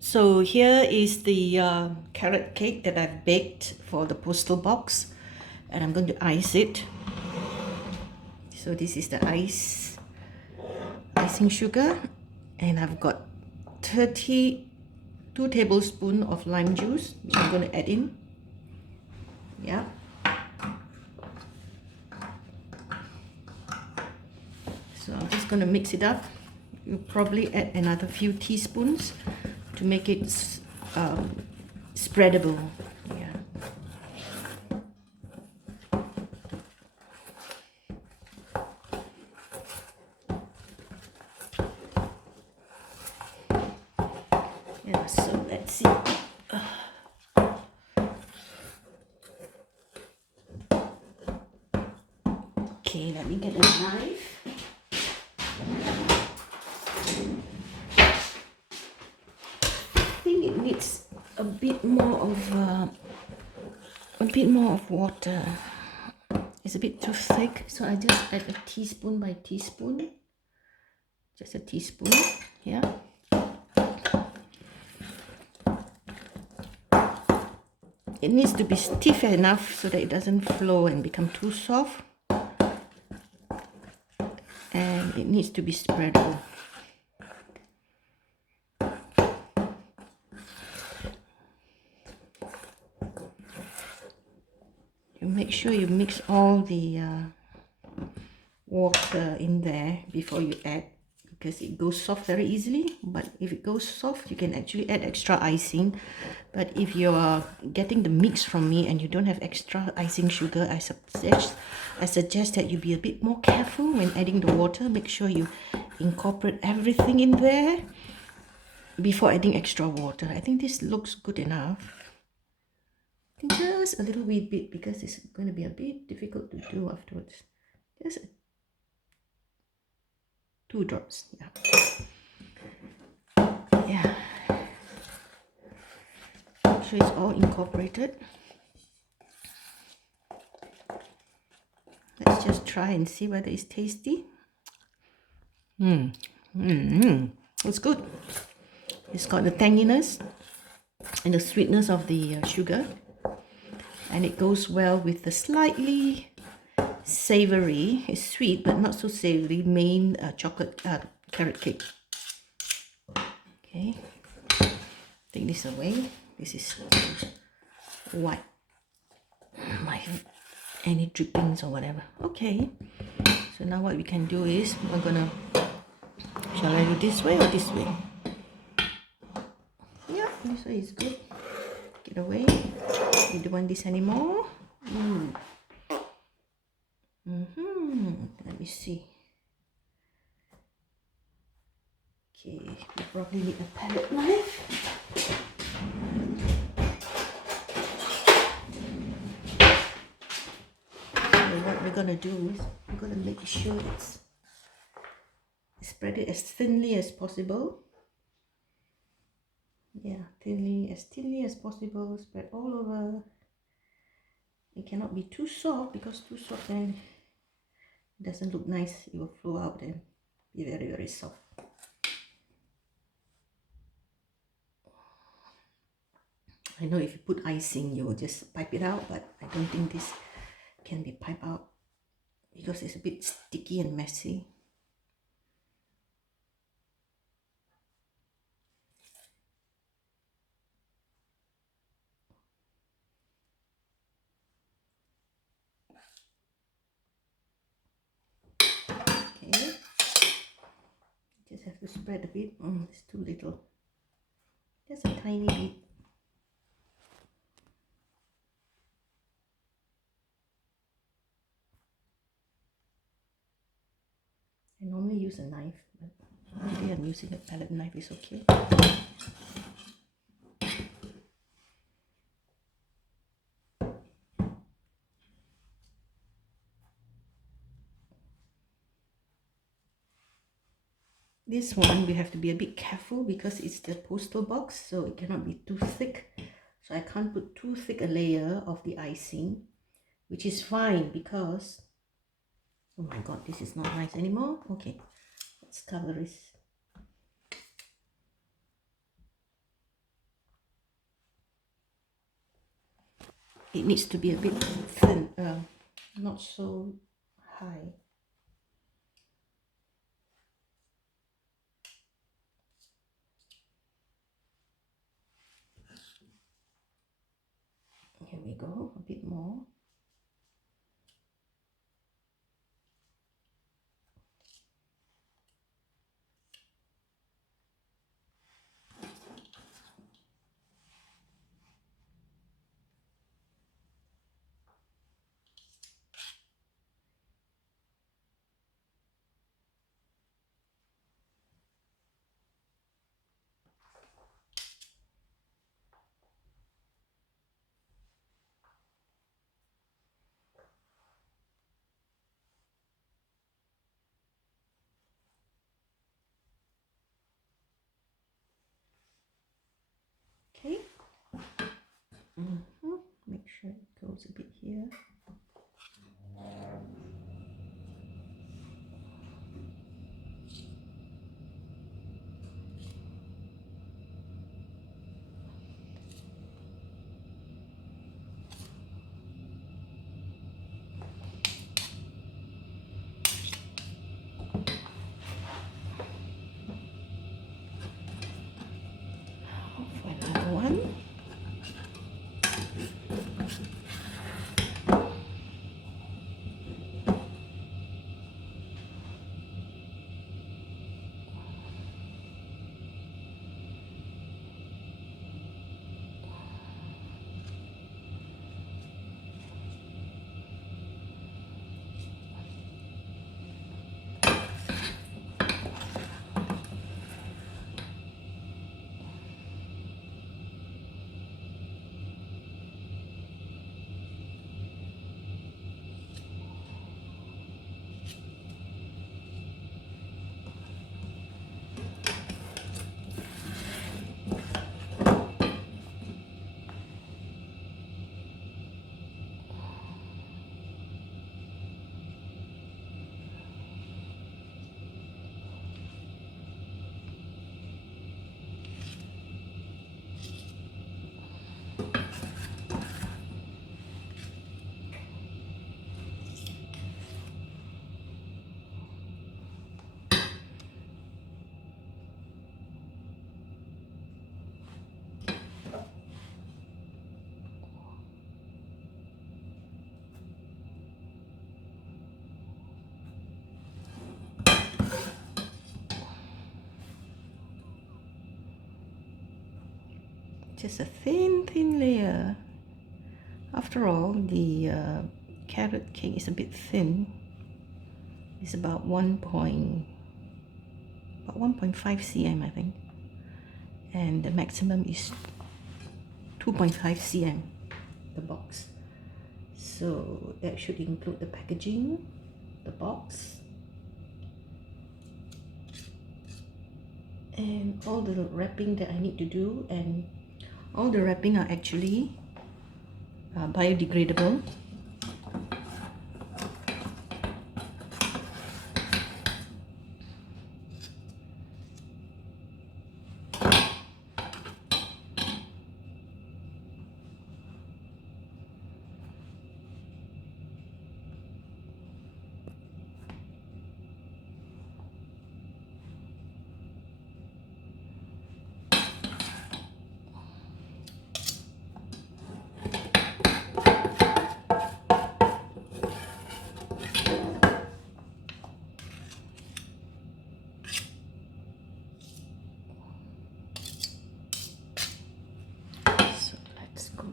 So here is the carrot cake that I've baked for the postal box, and I'm going to ice it. So this is the icing sugar, and I've got 32 tablespoons of lime juice, which I'm going to add in. Yeah. So I'm just going to mix it up. You'll probably add another few teaspoons to make it spreadable. Yeah. Yeah, so let's see. Okay, let me get a knife. I think it needs a bit more of water. It's a bit too thick, so I just add a teaspoon by teaspoon. Just a teaspoon, yeah. It needs to be stiff enough so that it doesn't flow and become too soft. And it needs to be spreadable. You make sure you mix all the water in there before you add, because it goes soft very easily. But if it goes soft, you can actually add extra icing. But if you're getting the mix from me and you don't have extra icing sugar, I suggest that you be a bit more careful when adding the water. Make sure you incorporate everything in there before adding extra water. I think this looks good enough. I think just a little wee bit, because it's going to be a bit difficult to do afterwards. Just 2 drops, yeah. Make sure it's all incorporated. Let's just try and see whether it's tasty. It's good. It's got the tanginess and the sweetness of the sugar, and it goes well with the slightly savory, it's sweet but not so savory, main chocolate carrot cake. Okay, take this away. This is white, any drippings or whatever. Okay, so now what we can do is we're gonna, shall I do this way or this way? Yeah, this way is good. Get away. You don't want this anymore. Let me see. Okay, we probably need a palette knife. So what we're gonna do is we're gonna make sure it's spread it as thinly as possible. Yeah, thinly as possible. Spread all over. It cannot be too soft, because too soft then it doesn't look nice. It will flow out and be very, very soft. I know if you put icing, you will just pipe it out, but I don't think this can be piped out because it's a bit sticky and messy. Okay, just have to spread a bit. It's too little. Just a tiny bit. I normally use a knife, but maybe I'm using a palette knife, is okay. This one we have to be a bit careful because it's the postal box, so it cannot be too thick. So I can't put too thick a layer of the icing, which is fine because, oh my god, this is not nice anymore. Okay, let's cover this. it needs to be a bit thin, not so high. Here we go, a bit more. Okay. Make sure it goes a bit here. For another one. Just a thin layer. After all, the carrot cake is a bit thin. It's about 1.5 cm, I think, and the maximum is 2.5 cm, the box. So that should include the packaging, the box, and all the wrapping that I need to do. And all the wrapping are actually biodegradable.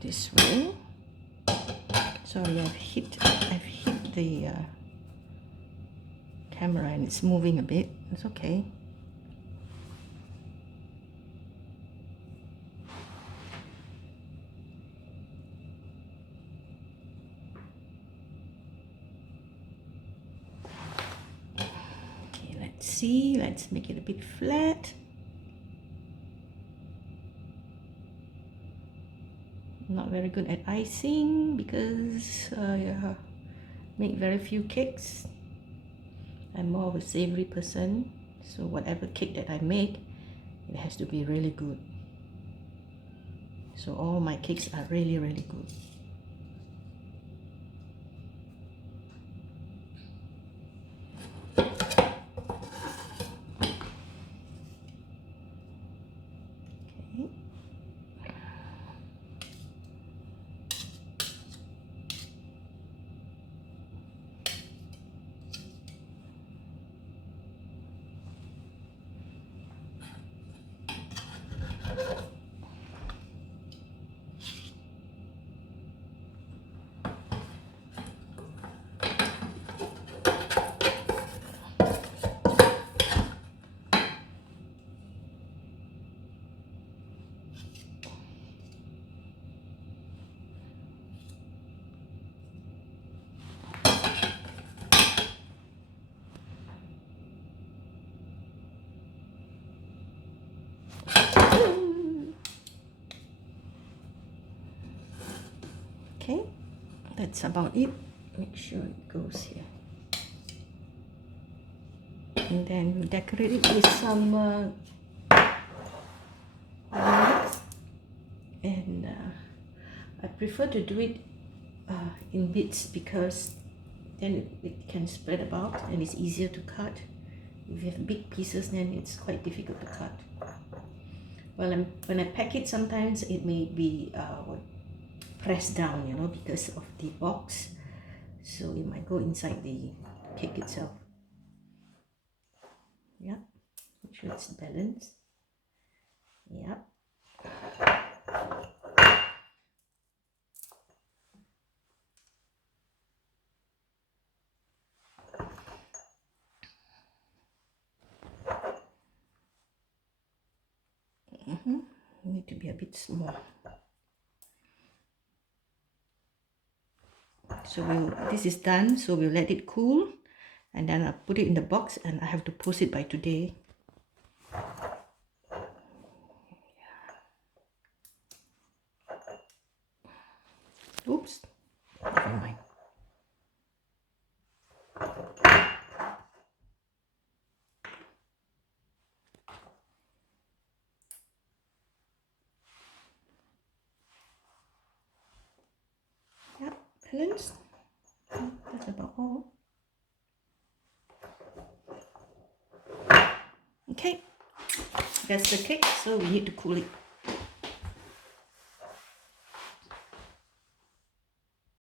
This way. Sorry, I've hit the camera and it's moving a bit. It's okay. Okay, let's see. Let's make it a bit flat. Not very good at icing because I make very few cakes. I'm more of a savory person, so whatever cake that I make, it has to be really good. So all my cakes are really good. Okay, that's about it. Make sure it goes here. And then we decorate it with some walnuts. And I prefer to do it in bits because then it can spread about and it's easier to cut. If you have big pieces, then it's quite difficult to cut. Well, when I pack it, sometimes it may be pressed down, you know, because of the box. So it might go inside the cake itself. Yeah, make sure it's balanced. Yeah. Need to be a bit small. So this is done, so we'll let it cool and then I'll put it in the box and I have to post it by today. Oops, never mind. Yep, balanced. That's about all. Okay, that's the cake, so we need to cool it.